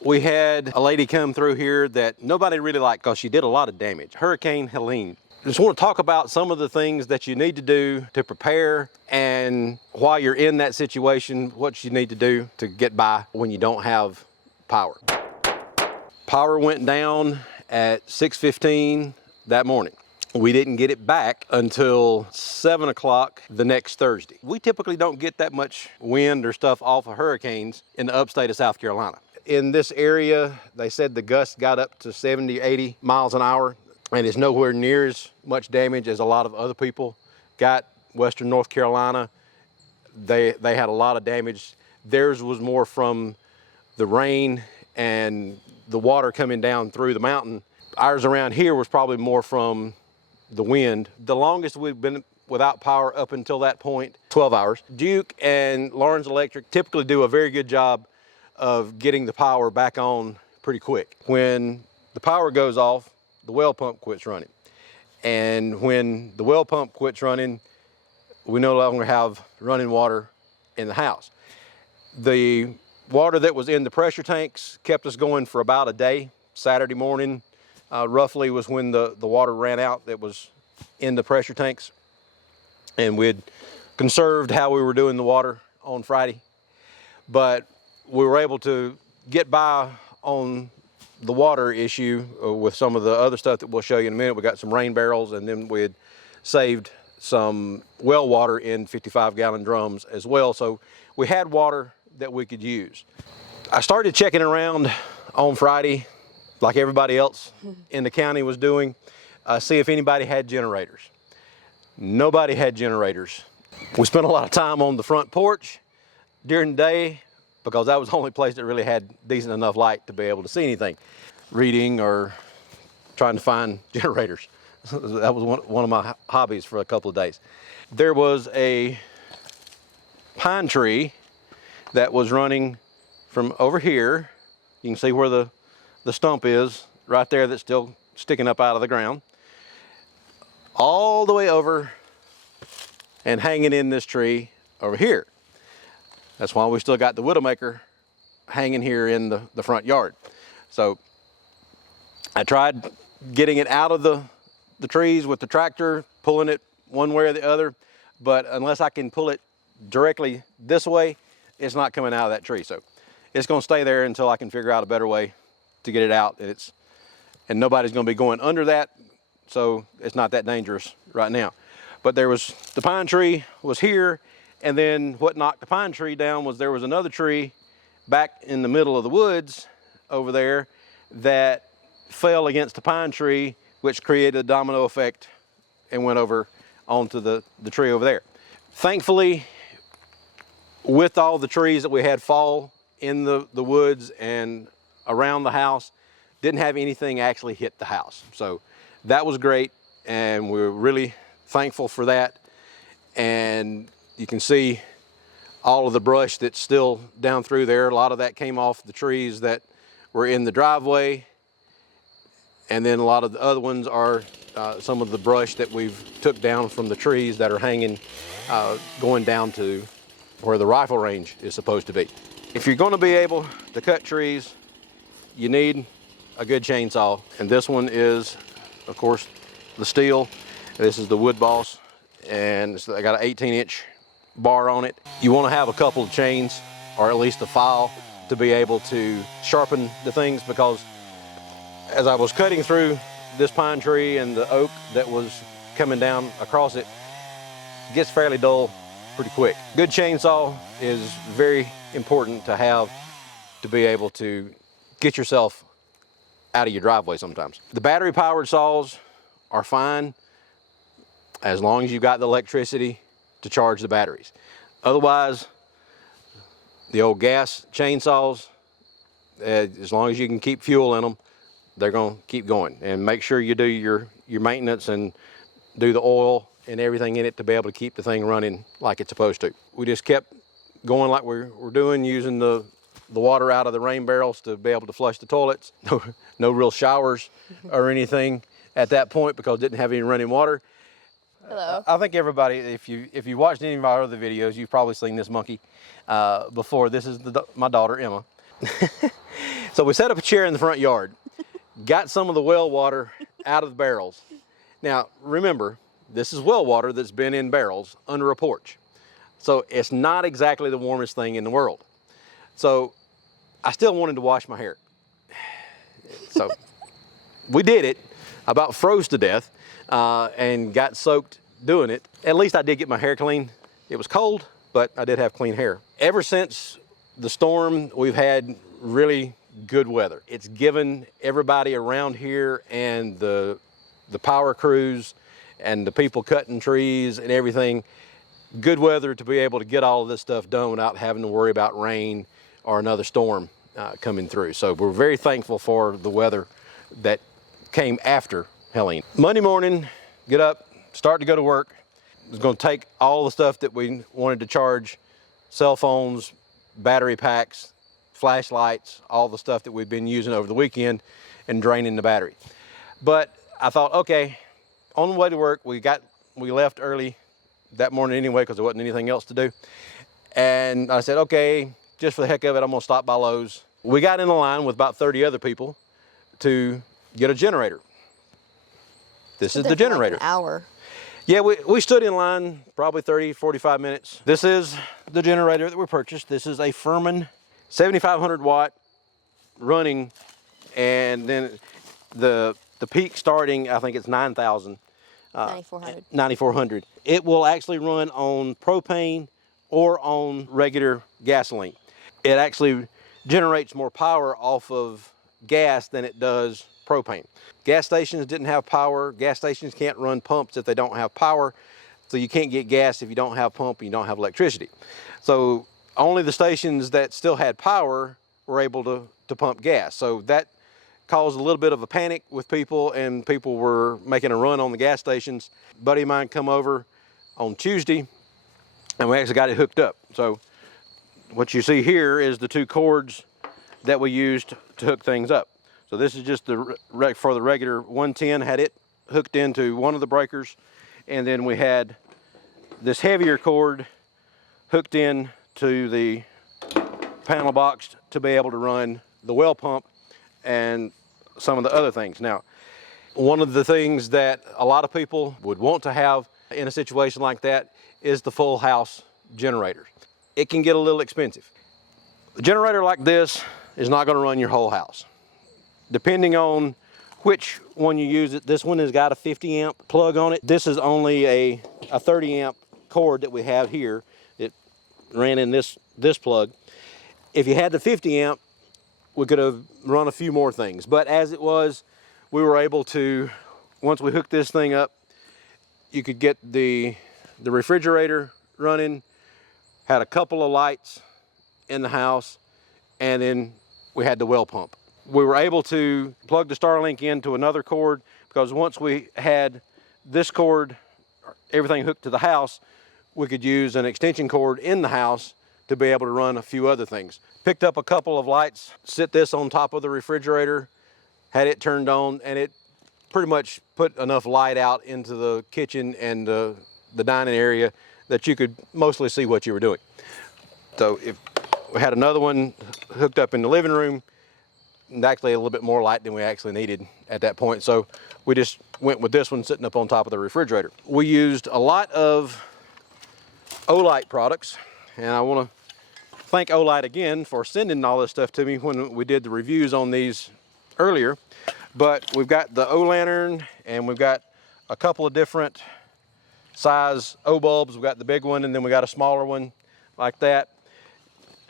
We had a lady come through here that nobody really liked because she did a lot of damage. Hurricane Helene. I just want to talk about some of the things that you need to do to prepare, and while you're in that situation, what you need to do to get by when you don't have power. Power went down at 6:15 that morning. We didn't get it back until 7 o'clock the next Thursday. We typically don't get that much wind or stuff off of hurricanes in the upstate of South Carolina. In this area, they said the gusts got up to 70, 80 miles an hour, and it's nowhere near as much damage as a lot of other people got. Western North Carolina, they had a lot of damage. Theirs was more from the rain and the water coming down through the mountain. Ours around here was probably more from the wind. The longest we've been without power up until that point, 12 hours. Duke and Lawrence Electric typically do a very good job of getting the power back on pretty quick. When the power goes off, the well pump quits running. And when the well pump quits running, we no longer have running water in the house. The water that was in the pressure tanks kept us going for about a day. Saturday morning, roughly, was when the water ran out that was in the pressure tanks. And we'd conserved how we were doing the water on Friday. But we were able to get by on the water issue with some of the other stuff that we'll show you in a minute. We got some rain barrels, and then we had saved some well water in 55-gallon drums as well. So we had water that we could use. I started checking around on Friday, like everybody else in the county was doing, see if anybody had generators. Nobody had generators. We spent a lot of time on the front porch during the day because that was the only place that really had decent enough light to be able to see anything, reading or trying to find generators. That was one of my hobbies for a couple of days. There was a pine tree that was running from over here. You can see where the stump is right there that's still sticking up out of the ground, all the way over and hanging in this tree over here. That's why we still got the Widowmaker hanging here in the front yard. So I tried getting it out of the trees with the tractor, pulling it one way or the other, but unless I can pull it directly this way, it's not coming out of that tree. So it's gonna stay there until I can figure out a better way to get it out. And nobody's gonna be going under that, so it's not that dangerous right now. But the pine tree was here, and then what knocked the pine tree down was there was another tree back in the middle of the woods over there that fell against the pine tree, which created a domino effect and went over onto the tree over there. Thankfully, with all the trees that we had fall in the woods and around the house, didn't have anything actually hit the house. So that was great, and we're really thankful for that. And you can see all of the brush that's still down through there. A lot of that came off the trees that were in the driveway. And then a lot of the other ones are some of the brush that we've took down from the trees that are hanging, going down to where the rifle range is supposed to be. If you're gonna be able to cut trees, you need a good chainsaw. And this one is, of course, the steel. This is the Wood Boss, and I got an 18-inch bar on it. You wanna have a couple of chains, or at least a file, to be able to sharpen the things, because as I was cutting through this pine tree and the oak that was coming down across it, it gets fairly dull pretty quick. Good chainsaw is very important to have to be able to get yourself out of your driveway sometimes. The battery powered saws are fine as long as you've got the electricity to charge the batteries. Otherwise, the old gas chainsaws, as long as you can keep fuel in them, they're gonna keep going. And make sure you do your maintenance and do the oil and everything in it to be able to keep the thing running like it's supposed to. We just kept going like we're doing, using the water out of the rain barrels to be able to flush the toilets. No real showers or anything at that point because didn't have any running water. Hello. I think everybody, if you watched any of our other videos, you've probably seen this monkey before. This is my daughter, Emma. So we set up a chair in the front yard, got some of the well water out of the barrels. Now, remember, this is well water that's been in barrels under a porch. So it's not exactly the warmest thing in the world. So I still wanted to wash my hair. So we did it. I about froze to death and got soaked doing it. At least I did get my hair clean. It was cold, but I did have clean hair. Ever since the storm, we've had really good weather. It's given everybody around here and the power crews and the people cutting trees and everything, good weather to be able to get all of this stuff done without having to worry about rain or another storm coming through. So we're very thankful for the weather that came after Helene. Monday morning, get up, start to go to work. I was going to take all the stuff that we wanted to charge, cell phones, battery packs, flashlights, all the stuff that we've been using over the weekend, and draining the battery. But I thought, okay, on the way to work, we left early that morning anyway because there wasn't anything else to do. And I said, okay, just for the heck of it, I'm gonna stop by Lowe's. We got in a line with about 30 other people to get a generator. This is the generator. Like an hour. Yeah, we stood in line probably 30, 45 minutes. This is the generator that we purchased. This is a Furman 7,500 watt running, and then the peak starting, I think it's 9,000. 9,400. 9,400. It will actually run on propane or on regular gasoline. It actually generates more power off of gas than it does propane. Gas stations didn't have power. Gas stations can't run pumps if they don't have power. So you can't get gas if you don't have pump and you don't have electricity. So only the stations that still had power were able to pump gas. So that caused a little bit of a panic with people, and people were making a run on the gas stations. A buddy of mine come over on Tuesday, and we actually got it hooked up. So what you see here is the two cords that we used to hook things up. So this is just for the regular 110, had it hooked into one of the breakers, and then we had this heavier cord hooked in to the panel box to be able to run the well pump and some of the other things. Now, one of the things that a lot of people would want to have in a situation like that is the full house generator. It can get a little expensive. A generator like this is not going to run your whole house. Depending on which one you use, this one has got a 50 amp plug on it. This is only a 30 amp cord that we have here. It ran in this plug. If you had the 50 amp, we could have run a few more things. But as it was, we were able to, once we hooked this thing up, you could get the refrigerator running, had a couple of lights in the house, and then we had the well pump. We were able to plug the Starlink into another cord because once we had this cord, everything hooked to the house, we could use an extension cord in the house to be able to run a few other things. Picked up a couple of lights, sit this on top of the refrigerator, had it turned on, and it pretty much put enough light out into the kitchen and the dining area that you could mostly see what you were doing. So if we had another one hooked up in the living room, and actually a little bit more light than we actually needed at that point. So we just went with this one sitting up on top of the refrigerator. We used a lot of Olight products, and I want to thank Olight again for sending all this stuff to me when we did the reviews on these earlier. But we've got the O-lantern, and we've got a couple of different size O-bulbs. We've got the big one, and then we got a smaller one like that.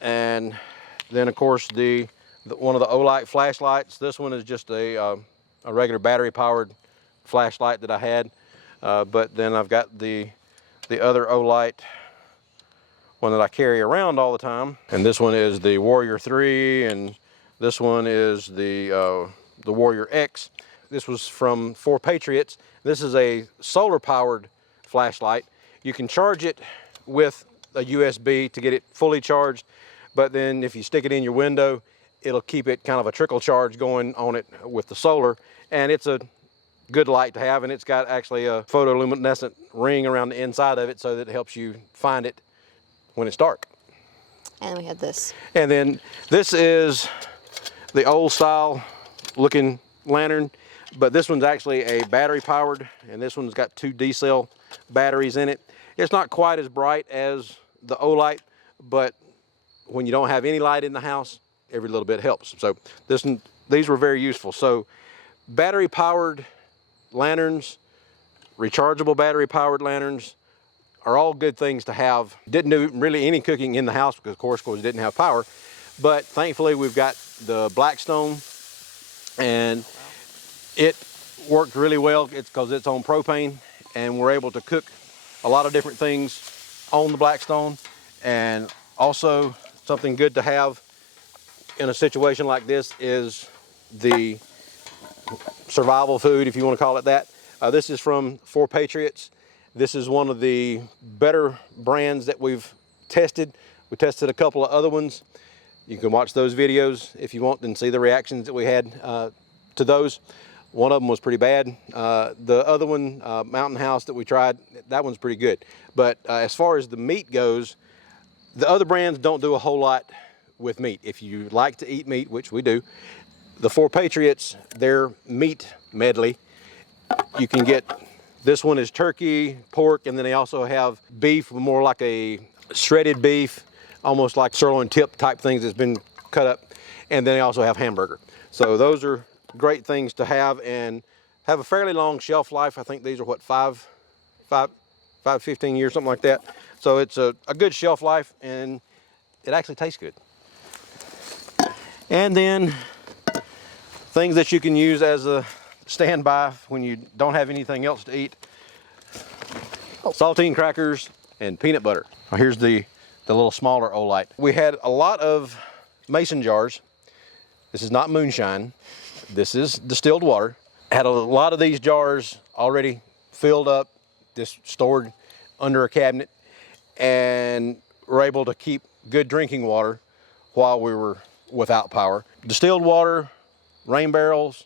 And then of course one of the Olight flashlights. This one is just a regular battery powered flashlight that I had. But then I've got the other Olight one that I carry around all the time. And this one is the Warrior 3, and this one is the Warrior X. This was from 4 Patriots. This is a solar powered flashlight. You can charge it with a USB to get it fully charged, but then if you stick it in your window, it'll keep it kind of a trickle charge going on it with the solar, and it's a good light to have, and it's got actually a photoluminescent ring around the inside of it so that it helps you find it when it's dark. And we had this. And then this is the old style looking lantern, but this one's actually a battery powered, and this one's got 2 D-cell batteries in it. It's not quite as bright as the Olight, but when you don't have any light in the house, every little bit helps. So these were very useful. So battery powered lanterns, rechargeable battery powered lanterns are all good things to have. Didn't do really any cooking in the house because of course we didn't have power, but thankfully we've got the Blackstone, and it worked really well. It's because it's on propane, and we're able to cook a lot of different things on the Blackstone. And also something good to have in a situation like this is the survival food, if you want to call it that. This is from 4 Patriots. This is one of the better brands that we've tested. We tested a couple of other ones. You can watch those videos if you want and see the reactions that we had to those. One of them was pretty bad. The other one, Mountain House, that we tried, that one's pretty good. But as far as the meat goes, the other brands don't do a whole lot with meat. If you like to eat meat, which we do, the 4 Patriots, their meat medley, you can get, this one is turkey, pork, and then they also have beef, more like a shredded beef, almost like sirloin tip type things that's been cut up. And then they also have hamburger. So those are great things to have and have a fairly long shelf life. I think these are what, 15 years, something like that. So it's a good shelf life, and it actually tastes good. And then things that you can use as a standby when you don't have anything else to eat. Saltine crackers and peanut butter. Now here's the little smaller Olight. We had a lot of mason jars. This is not moonshine. This is distilled water. Had a lot of these jars already filled up, just stored under a cabinet, and were able to keep good drinking water while we were without power. Distilled water, rain barrels,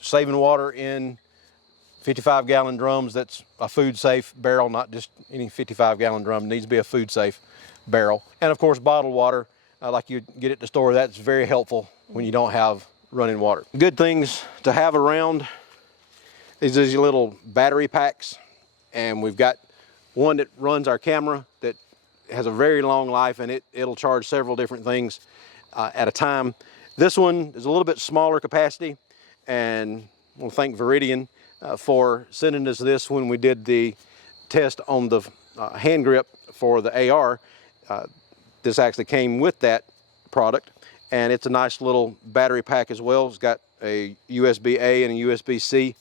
saving water in 55-gallon drums. That's a food safe barrel, not just any 55-gallon drum. It needs to be a food safe barrel. And of course, bottled water, like you get at the store, that's very helpful when you don't have running water. Good things to have around is these little battery packs. And we've got one that runs our camera that has a very long life, and it'll charge several different things at a time. This one is a little bit smaller capacity, and we'll thank Veridian for sending us this when we did the test on the hand grip for the AR. This actually came with that product, and it's a nice little battery pack as well. It's got a USB-A and a USB-C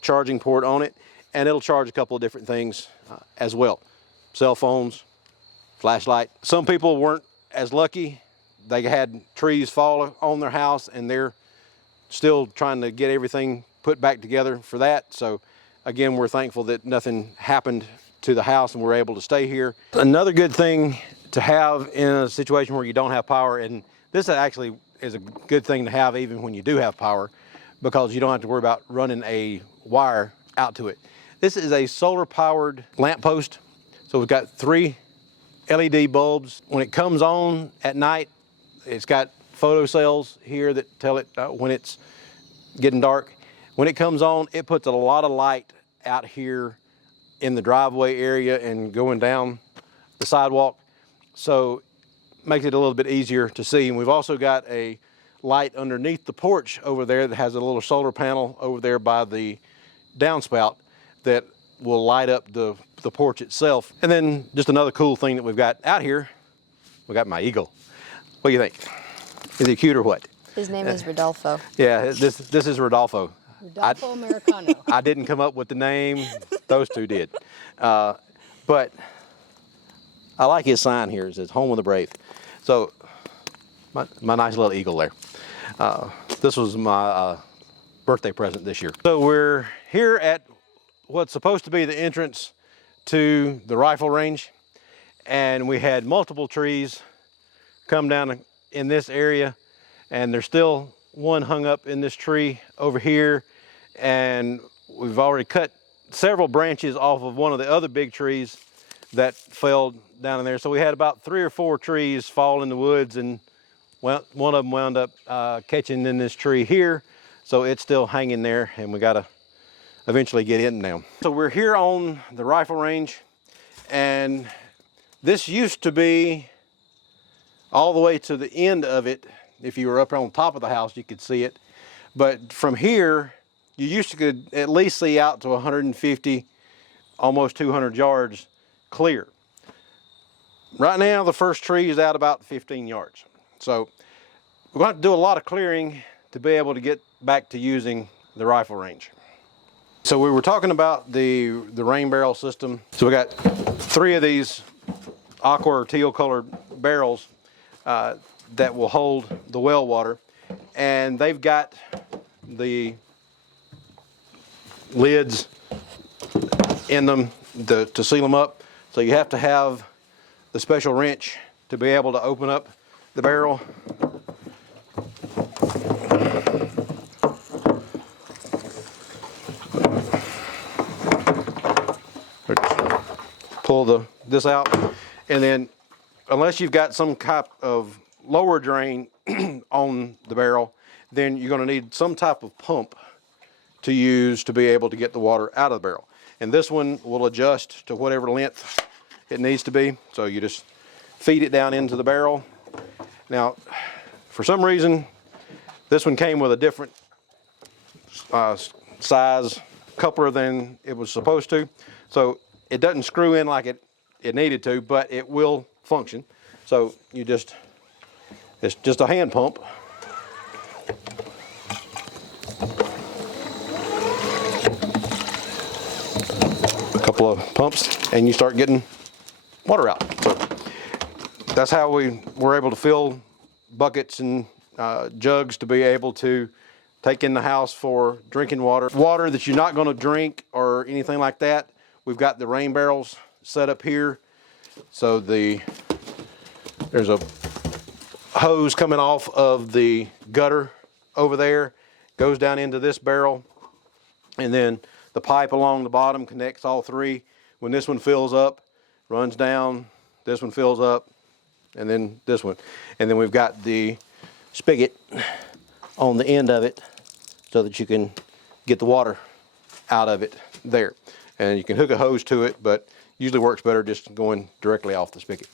charging port on it, and it'll charge a couple of different things as well. Cell phones, flashlight. Some people weren't as lucky. They had trees fall on their house, and they're still trying to get everything put back together for that. So again, we're thankful that nothing happened to the house and we're able to stay here. Another good thing to have in a situation where you don't have power, and this actually is a good thing to have even when you do have power, because you don't have to worry about running a wire out to it. This is a solar powered lamp post. So we've got 3 LED bulbs. When it comes on at night, it's got photocells here that tell it when it's getting dark. When it comes on, it puts a lot of light out here in the driveway area and going down the sidewalk. So makes it a little bit easier to see. And we've also got a light underneath the porch over there that has a little solar panel over there by the downspout that will light up the porch itself. And then just another cool thing that we've got out here, we got my eagle. What do you think? Is he cute or what? His name is Rodolfo. Yeah, this is Rodolfo. Rodolfo Americano. I didn't come up with the name, those two did. But I like his sign here. It says Home of the Brave. So my nice little eagle there. This was my birthday present this year. So we're here at what's supposed to be the entrance to the rifle range, and we had multiple trees come down in this area, and there's still one hung up in this tree over here, and we've already cut several branches off of one of the other big trees that felled down in there. So we had about 3 or 4 trees fall in the woods, and well, one of them wound up catching in this tree here. So it's still hanging there, and we gotta eventually get in now. So we're here on the rifle range, and this used to be all the way to the end of it. If you were up on top of the house, you could see it. But from here, you used to could at least see out to 150, almost 200 yards clear. Right now, the first tree is out about 15 yards. So we're going to have to do a lot of clearing to be able to get back to using the rifle range. So we were talking about the rain barrel system. So we got 3 of these aqua or teal colored barrels that will hold the well water, and they've got the lids in them to seal them up. So you have to have the special wrench to be able to open up the barrel. Pull this out, and then unless you've got some type of lower drain on the barrel, then you're going to need some type of pump to use to be able to get the water out of the barrel. And this one will adjust to whatever length it needs to be. So you just feed it down into the barrel. Now, for some reason, this one came with a different size coupler than it was supposed to. So it doesn't screw in like it needed to, but it will function. So you it's just a hand pump. A couple of pumps, and you start getting water out. So that's how we were able to fill buckets and jugs to be able to take in the house for drinking water. Water that you're not going to drink or anything like that, we've got the rain barrels set up here. So there's a hose coming off of the gutter over there, goes down into this barrel, and then the pipe along the bottom connects all 3. When this one fills up, runs down, this one fills up, and then this one. And then we've got the spigot on the end of it so that you can get the water out of it there. And you can hook a hose to it, but usually works better just going directly off the spigot.